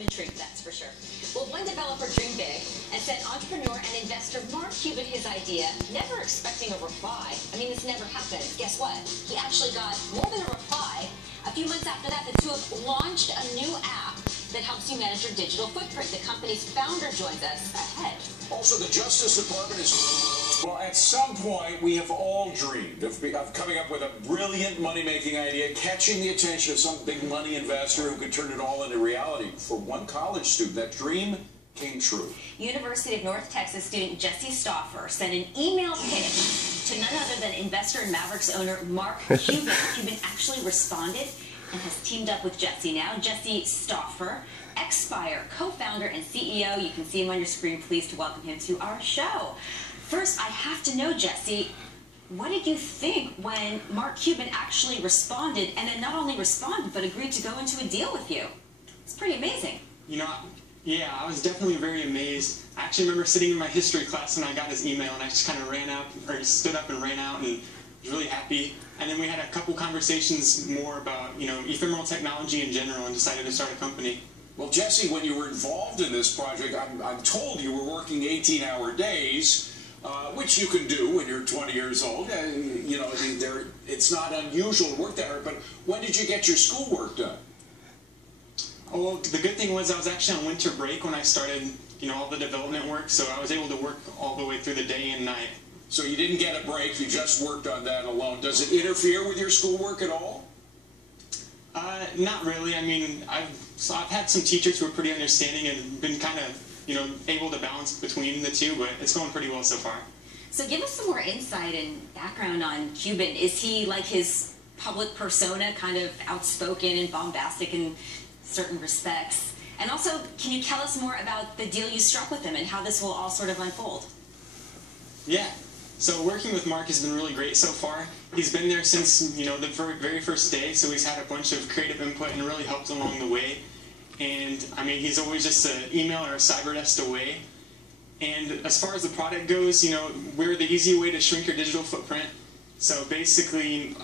I'm intrigued, that's for sure. Well, one developer dreamed big and sent entrepreneur and investor Mark Cuban his idea, never expecting a reply. I mean, this never happened. Guess what? He actually got more than a reply. A few months after that, the two have launched a new app that helps you manage your digital footprint. The company's founder joins us ahead. Also, the Justice Department is... Well, at some point, we have all dreamed of coming up with a brilliant money-making idea, catching the attention of some big money investor who could turn it all into reality. For one college student, that dream came true. University of North Texas student Jesse Stauffer sent an email pitch to none other than investor and Mavericks owner Mark Cuban. Cuban actually responded and has teamed up with Jesse now. Jesse Stauffer, Xpire co-founder and CEO. You can see him on your screen. Pleased to welcome him to our show. First, I have to know, Jesse, what did you think when Mark Cuban actually responded, and then not only responded, but agreed to go into a deal with you? It's pretty amazing. You know, yeah, I was definitely very amazed. I actually remember sitting in my history class when I got his email, and I just kind of ran out, or stood up and ran out, and was really happy. And then we had a couple conversations more about, you know, ephemeral technology in general, and decided to start a company. Well, Jesse, when you were involved in this project, I'm told you were working 18-hour days. Which you can do when you're 20 years old. You know, it's not unusual to work that hard, but when did you get your schoolwork done? Oh, well, the good thing was I was actually on winter break when I started, you know, all the development work, so I was able to work all the way through the day and night. So you didn't get a break, you just worked on that alone. Does it interfere with your schoolwork at all? Not really. I mean, I've had some teachers who are pretty understanding and been kind of, you know, able to balance between the two, but it's going pretty well so far. So give us some more insight and background on Cuban. Is he like his public persona, kind of outspoken and bombastic in certain respects? And also, can you tell us more about the deal you struck with him and how this will all sort of unfold? Yeah. So working with Mark has been really great so far. He's been there since, you know, the very first day, so he's had a bunch of creative input and really helped along the way. And, I mean, he's always just an email or a cyber desk away. And as far as the product goes, you know, we're the easy way to shrink your digital footprint. So basically,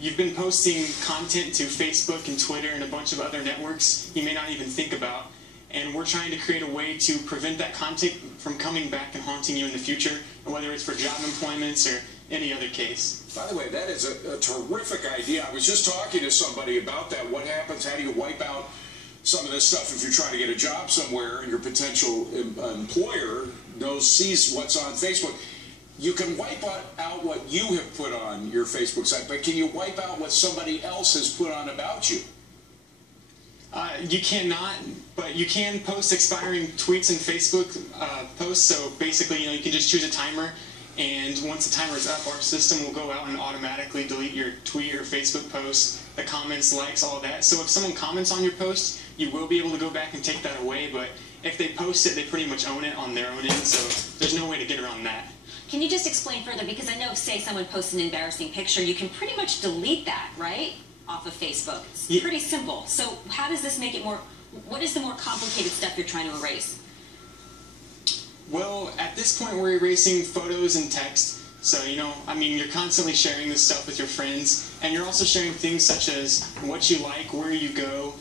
you've been posting content to Facebook and Twitter and a bunch of other networks you may not even think about. And we're trying to create a way to prevent that content from coming back and haunting you in the future, whether it's for job employments or any other case. By the way, that is a terrific idea. I was just talking to somebody about that. What happens? How do you wipe out some of this stuff if you're trying to get a job somewhere and your potential employer sees what's on Facebook? You can wipe out what you have put on your Facebook site, but can you wipe out what somebody else has put on about you? You cannot, but you can post expiring tweets and Facebook posts. So basically, you know, you can just choose a timer, and once the timer is up, our system will go out and automatically delete your tweet or Facebook post, the comments, likes, all of that. So if someone comments on your post, you will be able to go back and take that away, but if they post it, they pretty much own it on their own end, so there's no way to get around that. Can you just explain further? Because I know, say someone posts an embarrassing picture, you can pretty much delete that, right? Off of Facebook. It's pretty simple. So how does this make it more, what is the more complicated stuff you're trying to erase? Well, at this point we're erasing photos and text. So, you know, I mean, you're constantly sharing this stuff with your friends, and you're also sharing things such as what you like, where you go,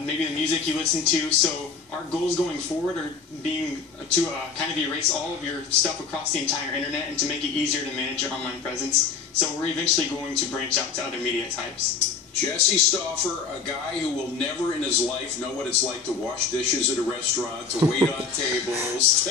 maybe the music you listen to. So our goals going forward are being to kind of erase all of your stuff across the entire internet and to make it easier to manage your online presence. So we're eventually going to branch out to other media types. Jesse Stauffer, a guy who will never in his life know what it's like to wash dishes at a restaurant, to wait on tables.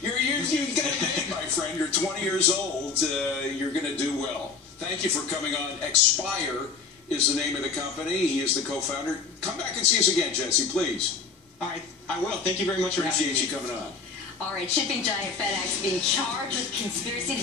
You got it made, my friend. You're 20 years old. You're going to do well. Thank you for coming on. Xpire is the name of the company. He is the co-founder. Come back and see us again, Jesse, please. All right, I will. Thank you very much for having me. Appreciate you coming on. All right, shipping giant FedEx being charged with conspiracy